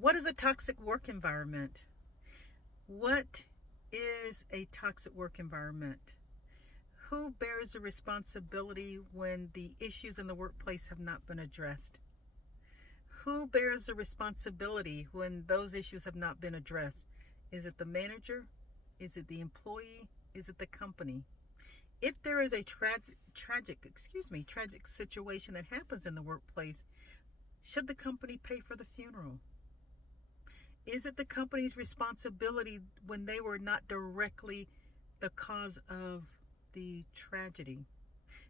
What is a toxic work environment? What is a toxic work environment? Who bears the responsibility when the issues in the workplace have not been addressed? Who bears the responsibility when those issues have not been addressed? Is it the manager? Is it the employee? Is it the company? If there is a tragic situation that happens in the workplace, should the company pay for the funeral? Is it the company's responsibility when they were not directly the cause of the tragedy?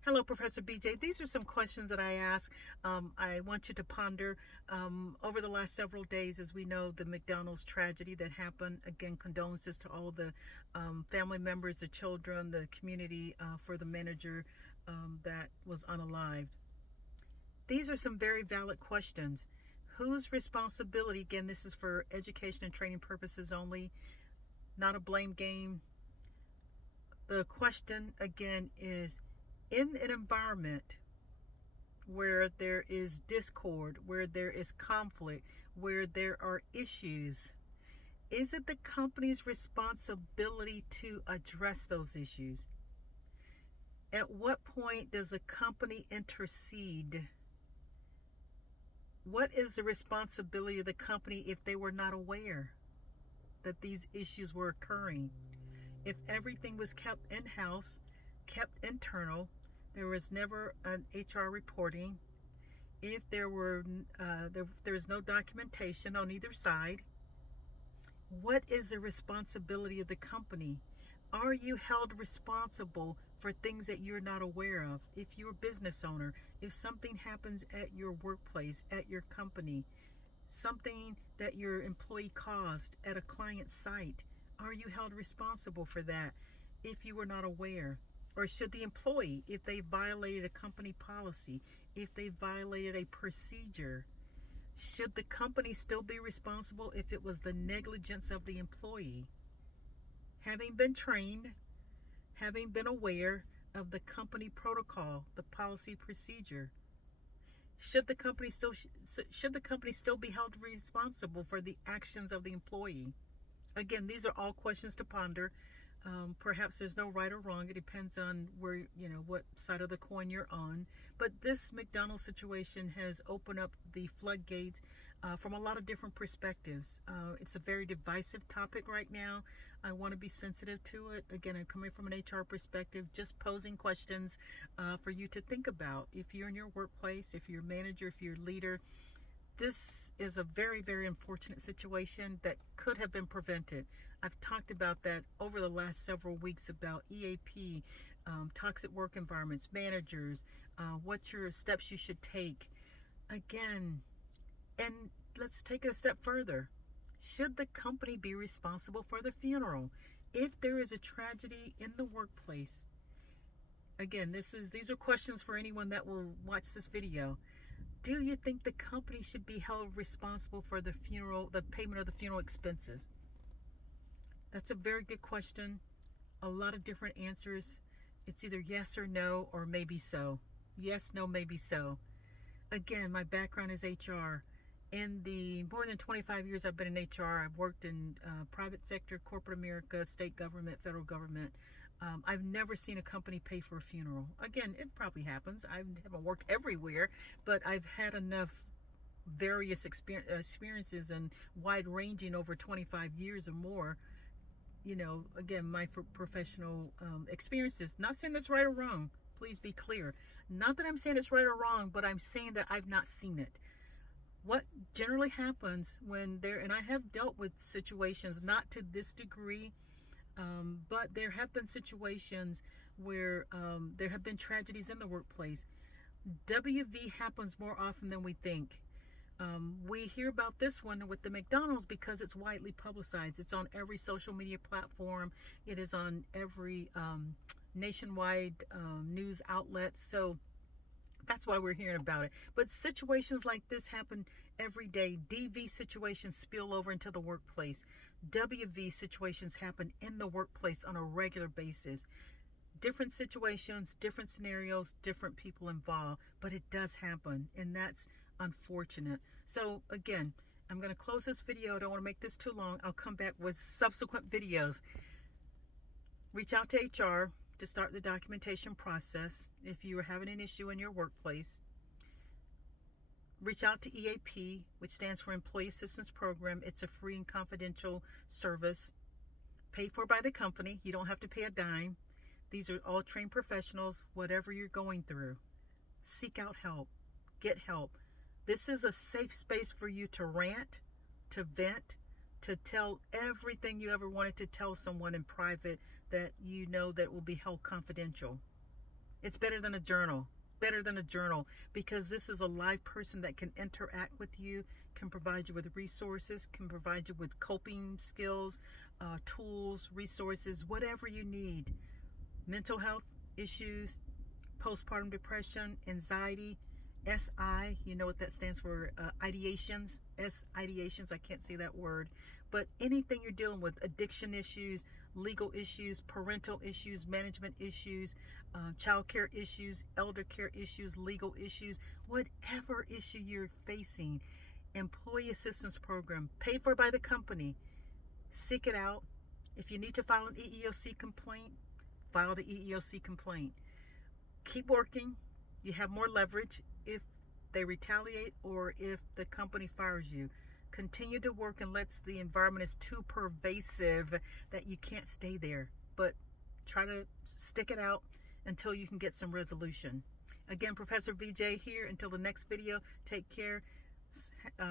Hello, Professor BJ. These are some questions that I ask. I want you to ponder over the last several days. As we know, the McDonald's tragedy that happened. Again, condolences to all the family members, the children, the community, for the manager that was unalived. These are some very valid questions. Whose responsibility? Again, this is for education and training purposes only, not a blame game. The question again is, in an environment where there is discord, where there is conflict, where there are issues, is it the company's responsibility to address those issues? At what point does the company intercede? What is the responsibility of the company if they were not aware that these issues were occurring? If everything was kept in-house, kept internal, there was never an HR reporting, if there's no documentation on either side, what is the responsibility of the company? Are you held responsible for things that you're not aware of? If you're a business owner, if something happens at your workplace, at your company, something that your employee caused at a client site, are you held responsible for that if you were not aware? Or should the employee, if they violated a company policy, if they violated a procedure, should the company still be responsible if it was the negligence of the employee? Having been trained, having been aware of the company protocol, the policy procedure, should the company still be held responsible for the actions of the employee? Again, these are all questions to ponder. Perhaps there's no right or wrong. It depends on what side of the coin you're on. But this McDonald's situation has opened up the floodgates from a lot of different perspectives. It's a very divisive topic right now. I want to be sensitive to it. Again, I'm coming from an HR perspective, just posing questions for you to think about. If you're in your workplace, if you're a manager, if you're a leader, this is a very, very unfortunate situation that could have been prevented. I've talked about that over the last several weeks about EAP, toxic work environments, managers, what your steps you should take. Again, and let's take it a step further. Should the company be responsible for the funeral? If there is a tragedy in the workplace, again, these are questions for anyone that will watch this video. Do you think the company should be held responsible for the payment of the funeral expenses? That's a very good question. A lot of different answers. It's either yes or no, or maybe so. Yes, no, maybe so. Again, my background is HR. In the more than 25 years I've been in HR, I've worked in private sector, corporate America, state government, federal government. I've never seen a company pay for a funeral. Again, it probably happens. I haven't worked everywhere, but I've had enough various experiences and wide ranging over 25 years or more. Again, my professional experiences, not saying that's right or wrong. Please be clear. Not that I'm saying it's right or wrong, but I'm saying that I've not seen it. What generally happens and I have dealt with situations, not to this degree, but there have been situations where there have been tragedies in the workplace. WV happens more often than we think. We hear about this one with the McDonald's because it's widely publicized. It's on every social media platform. It is on every nationwide news outlet. So that's why we're hearing about it. But situations like this happen every day. DV situations spill over into the workplace. WV situations happen in the workplace on a regular basis. Different situations, different scenarios, different people involved, but it does happen, and that's unfortunate. So again, I'm going to close this video. I don't want to make this too long. I'll come back with subsequent videos. Reach out to HR to start the documentation process if you are having an issue in your workplace. Reach out to EAP, which stands for Employee Assistance Program. It's a free and confidential service paid for by the company. You don't have to pay a dime. These are all trained professionals. Whatever you're going through, seek out help. Get help. This is a safe space for you to rant, to vent, to tell everything you ever wanted to tell someone in private that you know that will be held confidential. It's better than a journal. Better than a journal, because this is a live person that can interact with you, can provide you with resources, can provide you with coping skills, tools, resources, whatever you need. Mental health issues, postpartum depression, anxiety, SI, you know what that stands for, ideations, ideations, I can't say that word, but anything you're dealing with, addiction issues, legal issues, parental issues, management issues, child care issues, elder care issues, legal issues, whatever issue you're facing, Employee Assistance Program, paid for by the company, seek it out. If you need to file an EEOC complaint, file the EEOC complaint. Keep working. You have more leverage if they retaliate or if the company fires you. Continue to work unless the environment is too pervasive that you can't stay there. But try to stick it out until you can get some resolution. Again, Professor VJ here. Until the next video, take care.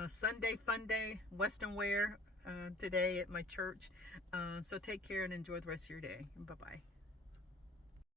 Sunday fun day, Western wear today at my church. So take care and enjoy the rest of your day. Bye-bye.